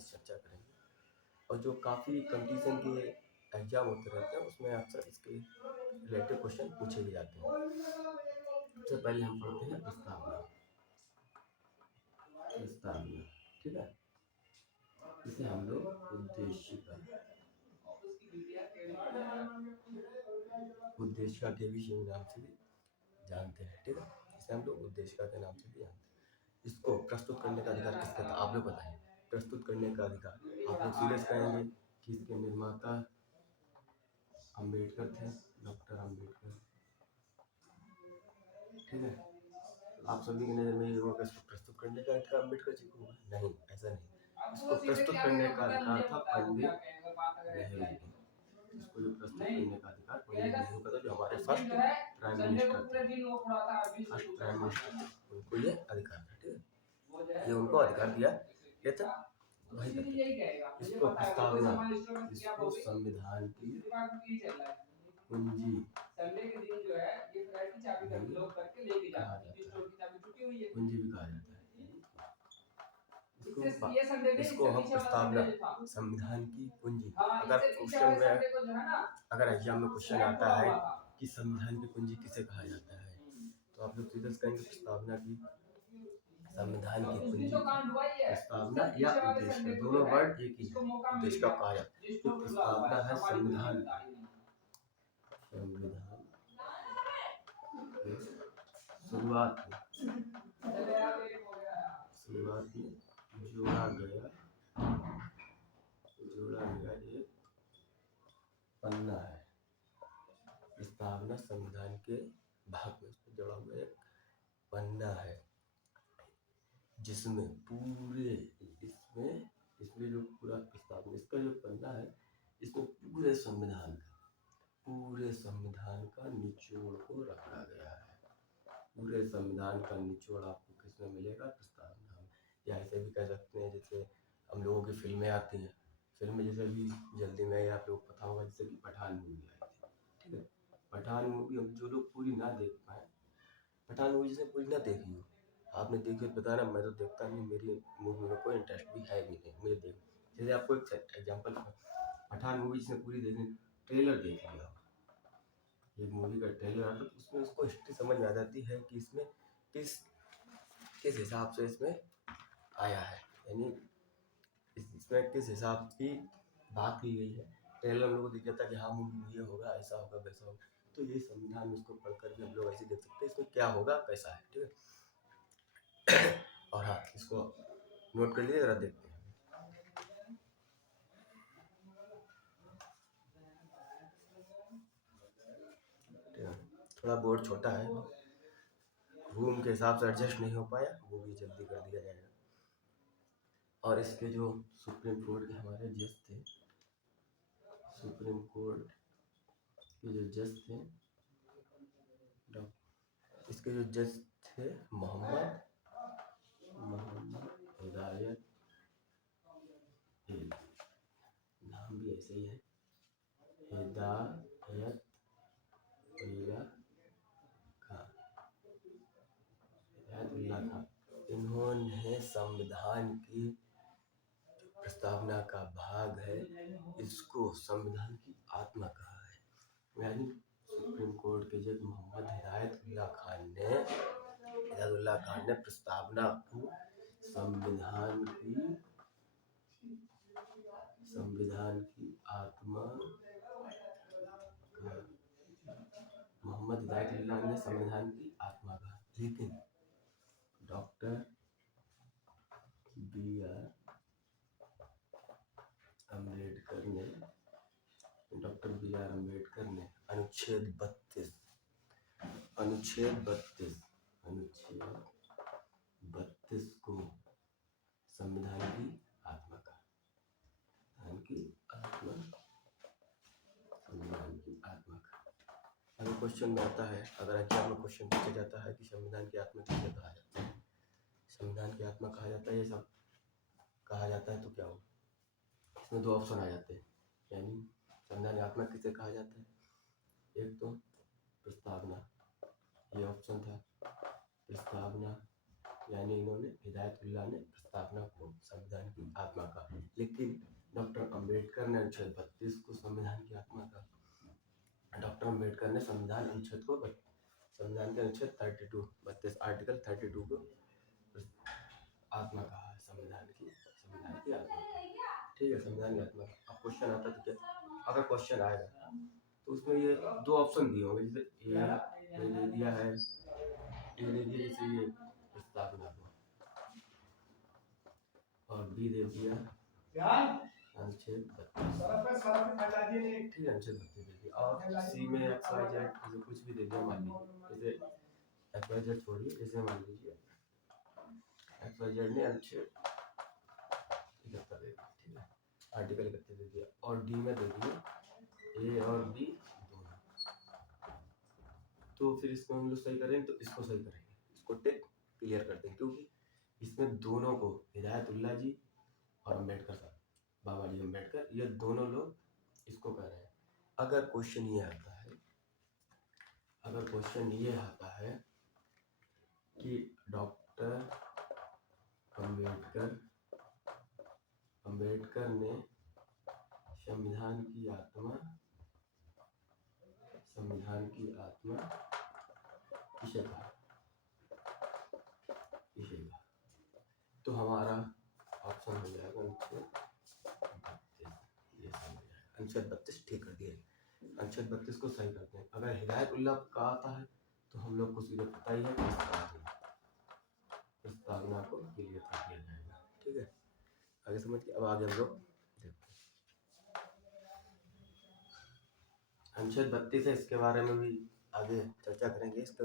इस चर्चा करेंगे। और जो काफ़ी कंपटीशन के एग्जाम होते रहते हैं उसमें अक्सर इसके रिलेटेड क्वेश्चन पूछे भी जाते हैं। सबसे पहले हम पढ़ते हैं प्रस्तावना। प्रस्तावना, ठीक है, इसे हम लोग उद्देशिका के विषय नाम से भी जानते हैं, ठीक है, इसे हम लोग उद्देशिका के नाम से भी जानते हैं। इसको प्रस्तुत करने का अधिकार किसका था, आप लोग बताइए। प्रस्तुत करने का अधिकार आप लोग सीरियस कहेंगे कि इसके निर्माता अम्बेडकर थे, डॉक्टर अम्बेडकर, ठीक है। आप सभी की नज़र में ये होगा इसको प्रस्तुत करने का अधिकार अम्बेडकर जी को होगा, नहीं, ऐसा नहीं। इसको प्रस्तुत करने का अधिकार था पंडित नेहरू को। इसको जो प्रस्तुत करने का अधिकार पंडित नेहरू का था, जो हमारे फर्स्ट प्राइम मिनिस्टर थे। फर्स्ट प्राइम मिनिस्टर, उनको ये अधिकार था, ठीक है, ये उनको अधिकार दिया गया था, वही करते। इसको प्रस्तावना, इसको संविधान की कुंजी कुंजी भी कहा जाता है। इसको हम प्रस्तावना, संविधान की कुंजी, अगर क्वेश्चन में, अगर एग्जाम में क्वेश्चन आता है कि संविधान की कुंजी किसे कहा जाता है, तो आप लोग सीधे कहेंगे प्रस्तावना की, संविधान की कुंजी, प्रस्तावना या उद्देश्य, दोनों वर्ड एक ही है। उद्देश्य का कहा जाता है, जो प्रस्तावना है संविधान, संविधान शुरुआत में जोड़ा गया एक पन्ना है। प्रस्तावना संविधान के भाग में जोड़ा हुआ एक पन्ना है, जिसमें पूरे, इसमें जो पूरा प्रस्तावना, इसका जो पन्ना है, इसमें पूरे संविधान का निचोड़ को रखा गया है। पूरे संविधान का निचोड़ आपको किसमें मिलेगा, प्रस्तावना में। या ऐसे भी कह सकते हैं, जैसे हम लोगों की फिल्में आती हैं, फिल्में जैसे भी जल्दी में आप लोग पता होगा, जैसे कि पठान मूवी आई थी, ठीक है। पठान मूवी हम जो लोग पूरी ना देख पाए, पठान मूवी जिसने पूरी ना देखी हो, आपने देखी हो बताना, मैं तो देखता नहीं, मेरी मूवी में कोई इंटरेस्ट भी है भी नहीं मुझे देख। जैसे आपको एक एग्जाम्पल, पठान मूवी जिसने पूरी देखी, ट्रेलर देख लिया, एक मूवी का ट्रेलर आता है, उसमें उसको हिस्ट्री समझ में आ जाती है कि इसमें किस हिसाब से इसमें आया है, यानी इसमें किस हिसाब की बात की गई है। ट्रेलर हम लोग को दिख जाता है कि हाँ मूवी में ये होगा, ऐसा होगा, वैसा होगा। तो ये संविधान में इसको पढ़ करके हम लोग ऐसे देख सकते हैं इसमें क्या होगा, कैसा है, ठीक है। और हाँ, इसको नोट कर लिए, जरा देखते हैं। थोड़ा बोर्ड छोटा है, रूम के हिसाब से एडजस्ट नहीं हो पाया, वो भी जल्दी कर दिया जाएगा। और इसके जो सुप्रीम कोर्ट के हमारे जज थे, सुप्रीम कोर्ट के जो जज थे, इसके जो जज थे मोहम्मद हिदायत, नाम भी ऐसे ही है, हिदायत खान। इन्होंने संविधान की प्रस्तावना का भाग है, इसको संविधान की आत्मा कहा है। यानी सुप्रीम कोर्ट के जज मोहम्मद हिदायतुल्लाह खान ने प्रस्तावना को संविधान की आत्मा, मोहम्मद हिदायतुल्लाह ने संविधान की आत्मा कहा। लेकिन डॉक्टर बी आर अम्बेडकर ने अनुच्छेद 32 को संविधान की आत्मा कहा। अगर क्वेश्चन में आता है, अगर एग्जाम में क्वेश्चन पूछा जाता है कि संविधान की आत्मा किसे कहा जाता है, संविधान की आत्मा कहा जाता है, ये सब कहा जाता है, तो क्या हो, इसमें दो ऑप्शन आ जाते हैं। यानी संविधान की आत्मा किसे कहा जाता है, एक तो प्रस्तावना, ये ऑप्शन था, प्रस्तावना यानी इन्होंने हिदायतुल्लाह ने प्रस्तावना को संविधान की आत्मा का, लेकिन डॉक्टर अंबेडकर ने अनुच्छेद 32 को संविधान की आत्मा का, डॉक्टर अंबेडकर ने संविधान अनुच्छेद को, संविधान के अनुच्छेद 32 आर्टिकल 32 को आत्मा कहा है, संविधान की आत्मा। ठीक है, संविधान की आत्मा। अब क्वेश्चन आता तो क्या, अगर क्वेश्चन आएगा तो उसमें ये दो ऑप्शन दिए होंगे, जैसे ए दे दिया है, ए दे दिया जैसे ये प्रस्तावना को, और बी दे दिया अनुच्छेद 32, ठीक है, अनुच्छेद 32 दे दिया, और सी में एक्स वाई जेड जैसे कुछ भी दे दिया, मान लीजिए जैसे एक्स वाई जेड छोड़िए, जैसे मान लीजिए एक्स वाई जेड ने अनुच्छेद 71 दे दिया, ठीक है, आर्टिकल 31 दे दिया, और डी में दे दिया ए और बी दोनों, तो फिर इसको हम लोग सही करेंगे, तो इसको सही करेंगे, इसको टिक क्लियर कर देंगे, क्योंकि इसमें दोनों को हिदायतुल्लाह जी और अम्बेडकर साहब, बाबा जी अम्बेडकर, ये दोनों लोग इसको कह रहे हैं। अगर क्वेश्चन ये आता है, अगर क्वेश्चन ये आता है कि डॉक्टर अम्बेडकर ने संविधान की आत्मा किसे कहा, तो हमारा ऑप्शन हो जाएगा अनुच्छेद 32, ठीक कर दिए, अनुच्छेद 32 को सही करते हैं। अगर हिदायतुल्लाह का आता है तो हम लोग को सीधे पता ही है प्रस्तावना को क्लियर कर दिया जाएगा, ठीक है, आगे समझ के। अब आगे हम लोग देखते हैं अनुच्छेद 32 है, इसके बारे में भी आगे चर्चा करेंगे। इसका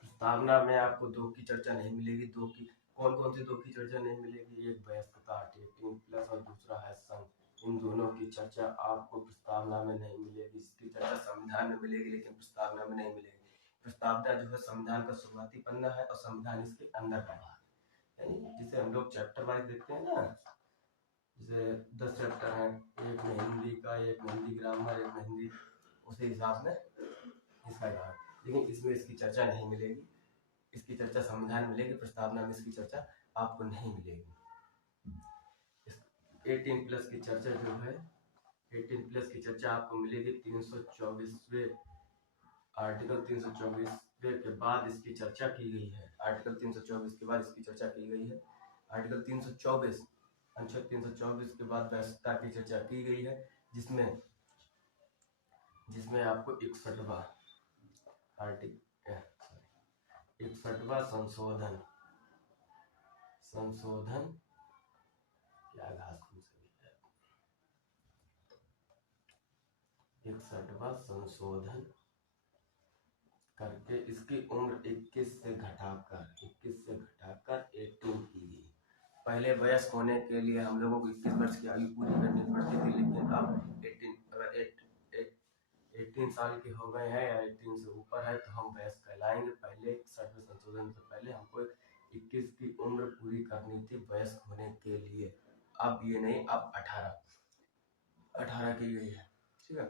प्रस्तावना में आपको दो की चर्चा नहीं मिलेगी, दो की कौन कौन सी दो की चर्चा नहीं मिलेगी, एक वयस्कता 18+ और दूसरा है संघ, इन दोनों की चर्चा आपको प्रस्तावना में नहीं मिलेगी, इसकी चर्चा संविधान में मिलेगी लेकिन प्रस्तावना में नहीं मिलेगी। प्रस्तावना जो है संविधान का शुरुआती पन्ना है और संविधान इसके अंदर का भाग, यानी जिसे हम लोग चैप्टर वाइज देखते हैं ना, जैसे 10 चैप्टर हैं, एक में हिंदी का, एक में हिंदी ग्रामर, एक में हिंदी, उसी हिसाब में इसका भाग, लेकिन इसमें इसकी चर्चा नहीं मिलेगी, इसकी चर्चा संविधान में मिलेगी, प्रस्तावना में इसकी चर्चा आपको नहीं मिलेगी। 18+ की चर्चा जो है, 18+ की चर्चा आपको मिलेगी 324वें आर्टिकल 324 के बाद इसकी चर्चा की गई है, आर्टिकल 324 के बाद इसकी चर्चा की गई है, आर्टिकल 324 अनुच्छेद 324 के बाद वयस्कता की चर्चा की गई है, जिसमें आपको 61वां आर्टिकल 61वां संशोधन क्या घास फूस है, 61वां संशोधन करके इसकी उम्र 21 से घटाकर 18 की गई। पहले वयस्क होने के लिए हम लोगों को 21 वर्ष की आयु पूरी करनी पड़ती थी, लेकिन अब 18 साल के हो गए हैं या 18 से ऊपर है तो हम वयस्क कहलाएंगे। पहले 61वें संशोधन से पहले हमको 21 की उम्र पूरी करनी थी वयस्क होने के लिए, अब ये नहीं, अब 18 की गई है, ठीक है।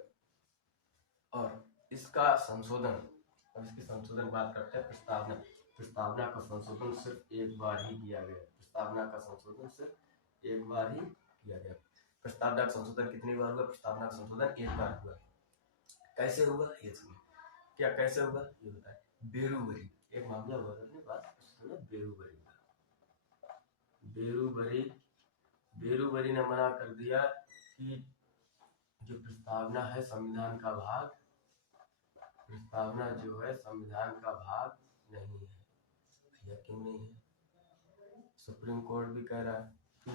और इसका संशोधन, अब इसकी संशोधन बात करते हैं। प्रस्तावना का संशोधन सिर्फ एक बार ही किया गया, प्रस्तावना का संशोधन सिर्फ एक बार ही किया गया। प्रस्तावना का संशोधन कितनी बार हुआ, प्रस्तावना का संशोधन एक बार हुआ। कैसे हुआ ये सुनिए, क्या कैसे हुआ ये बताए। बेरूबरी एक मामला हुआ था अपने पास, उसमें बेरूबरी ने मना कर दिया कि जो प्रस्तावना है संविधान का भाग, प्रस्तावना जो है संविधान का भाग नहीं है। भैया क्यों नहीं है, सुप्रीम कोर्ट भी कह रहा है कि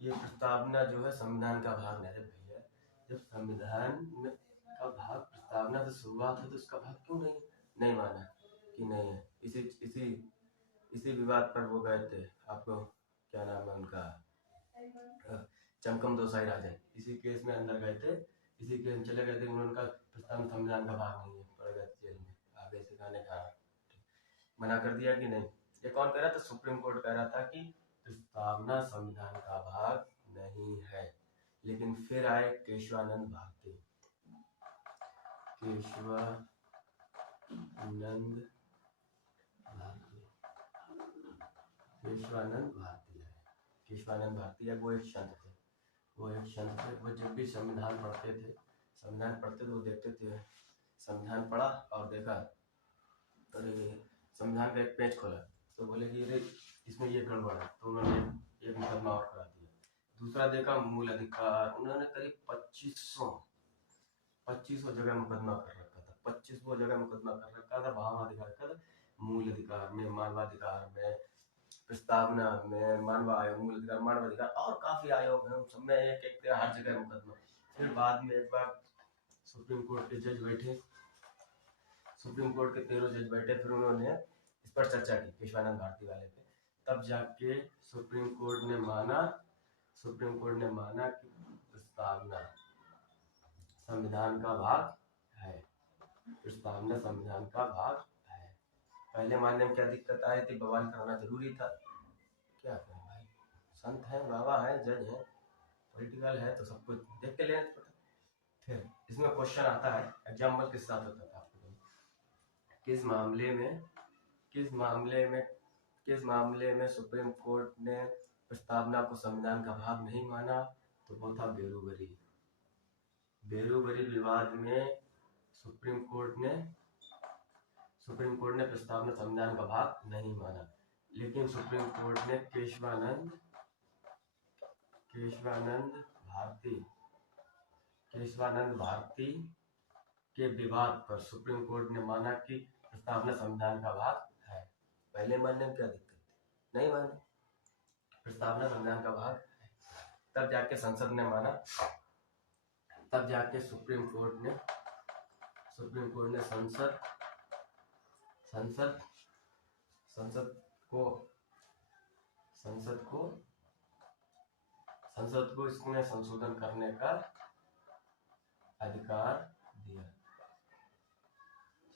ये प्रस्तावना जो है संविधान का भाग नहीं है। भैया जब संविधान में का भाग प्रस्तावना से शुरुआत है तो उसका भाग क्यों नहीं माना कि नहीं है। इसी विवाद पर वो गए थे, आपको क्या नाम है उनका, चमकम दोसाई राजा, इसी केस में अंदर गए थे, इसी केस में चले गए थे, उनका प्रस्तावना संविधान का भाग नहीं है, पड़ गए जेल में, आगे सिखाने का मना कर दिया कि नहीं। ये कौन कह रहा था, सुप्रीम कोर्ट कह रहा था कि प्रस्तावना संविधान का भाग नहीं है। लेकिन फिर आए केशवानंद भारती, भारती, केशवानंद भारती है। केशवानंद भारती है, वो एक संत थे। वो जब भी संविधान पढ़ते थे वो देखते थे, संविधान पढ़ा और देखा, अरे संविधान का एक पेज खोला तो बोले कि अरे इसमें ये गड़बड़ है, तो उन्होंने एक मुकदमा और करा दिया। दूसरा देखा मूल अधिकार, उन्होंने करीब 2500 जगह मुकदमा कर रखा था, 2500 जगह मुकदमा कर रखा था भावाधिकार का, मूल अधिकार में, मानवाधिकार में, प्रस्तावना में, मानव आयोग, मूल अधिकार, मानवाधिकार और काफी आयोग हैं, सब में एक एक हर जगह मुकदमा। फिर बाद में एक बार सुप्रीम कोर्ट के जज बैठे, सुप्रीम कोर्ट के 13 जज बैठे, फिर उन्होंने इस पर चर्चा की केशवानंद भारती वाले पे, तब जाके सुप्रीम कोर्ट ने माना कि प्रस्तावना संविधान का भाग है, प्रस्तावना संविधान का भाग है। पहले मानने में क्या दिक्कत आई थी, बवाल करना जरूरी था, क्या करें भाई, संत है, बाबा है, जज है, पॉलिटिकल है, तो सब कुछ देख के लेना पड़ता। फिर इसमें क्वेश्चन आता है, एग्जाम्पल किस साथ होता था आपको, किस मामले में सुप्रीम कोर्ट ने प्रस्तावना को संविधान का भाग नहीं माना, तो वो था बेरूबरी विवाद में सुप्रीम कोर्ट ने प्रस्तावना संविधान का भाग नहीं माना, लेकिन सुप्रीम कोर्ट ने केशवानंद भारती के विवाद पर सुप्रीम कोर्ट ने माना कि प्रस्तावना संविधान का भाग है। पहले मानने में क्या दिक्कत थी, नहीं माने, प्रस्तावना संविधान का भाग है। तब जाके संसद ने माना, तब जाके सुप्रीम कोर्ट ने संसद को इसमें संशोधन करने का अधिकार दिया,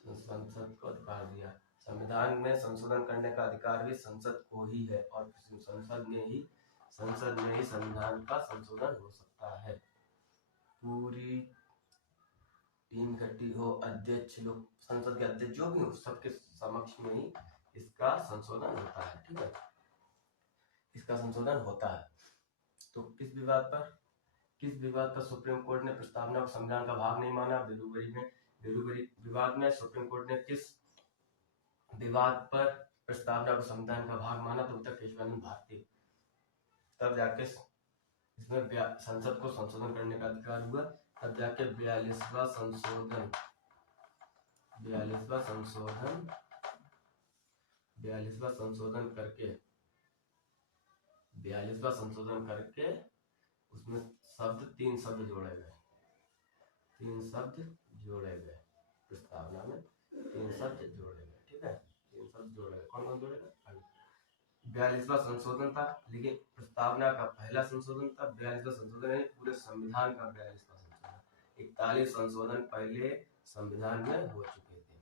संसद को अधिकार दिया। संविधान में संशोधन करने का अधिकार भी संसद को ही है, और संसद में ही संविधान का संशोधन हो सकता है। पूरी टीम इकट्ठी हो, अध्यक्ष लोग, संसद के अध्यक्ष जो भी हो, सबके समक्ष में ही इसका संशोधन होता है, ठीक है, इसका संशोधन होता है। तो किस विवाद पर सुप्रीम कोर्ट ने प्रस्तावना को संविधान का भाग नहीं माना, बेरूबरी विवाद में सुप्रीम कोर्ट ने किस विवाद पर प्रस्तावना को संविधान का भाग माना, तो उत्तर केशवानंद भारती। तब जाके इसमें संसद को संशोधन करने का अधिकार हुआ, तब जाके 42वां संशोधन करके उसमें तीन शब्द जोड़े गए, प्रस्तावना में 3 शब्द जोड़े गए, ठीक है, 3 शब्द जोड़े गए। कौन जोड़े गए? 42वां संशोधन था, लेकिन प्रस्तावना का पहला संशोधन था। 42वां संशोधन है पूरे संविधान का 42वां संशोधन। 41 संशोधन पहले संविधान में हो चुके थे,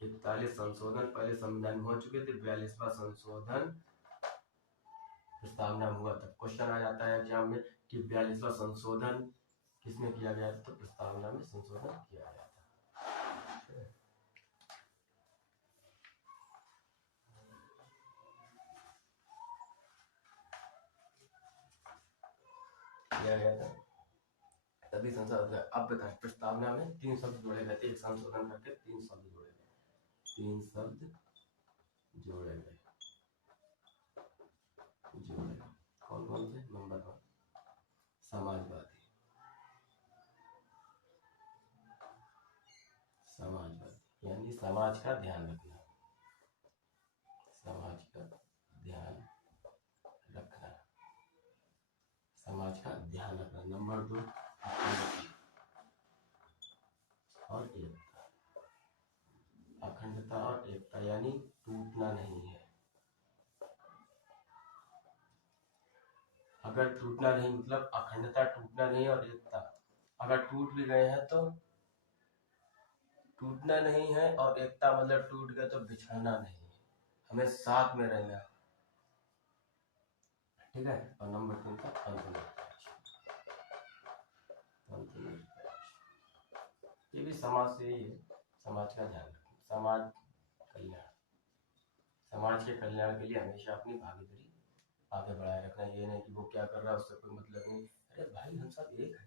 41 संशोधन पहले संविधान में हो चुके थे, 42वां संशोधन प्रस्तावना में हुआ था। क्वेश्चन आ जाता है एग्जाम में कि 42वां संशोधन किसमें किया गया, तो प्रस्तावना में संशोधन किया गया था। किया गया था, तभी संसद। अब बताएं, प्रस्तावना में 3 शब्द जोड़े गए थे, एक संशोधन करके 3 शब्द जोड़े गए, कौन कौन से? नंबर 1 समाजवादी, यानी समाज का ध्यान रखना, समाज का ध्यान रखना। नंबर 2 अखंडता और एकता, यानी टूटना नहीं है। अगर टूटना नहीं मतलब अखंडता टूटना नहीं और एकता, अगर टूट भी गए हैं तो टूटना नहीं है, और एकता मतलब टूट गए तो बिछड़ना नहीं है, हमें साथ में रहना है, ठीक है। और नंबर 3 था ये भी समाज से ही है, समाज का ध्यान रखें। समाज के कल्याण के लिए हमेशा अपनी भागीदारी आगे बढ़ाए रखना। ये नहीं कि वो क्या कर रहा है उससे कोई मतलब नहीं, अरे भाई हम सब एक है,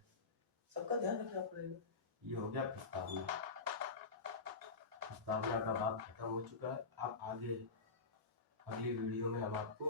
सबका ध्यान रखना पड़ेगा। ये हो गया प्रस्तावना। प्रस्तावना का बात खत्म हो चुका है। अब आगे अगली वीडियो में हम आपको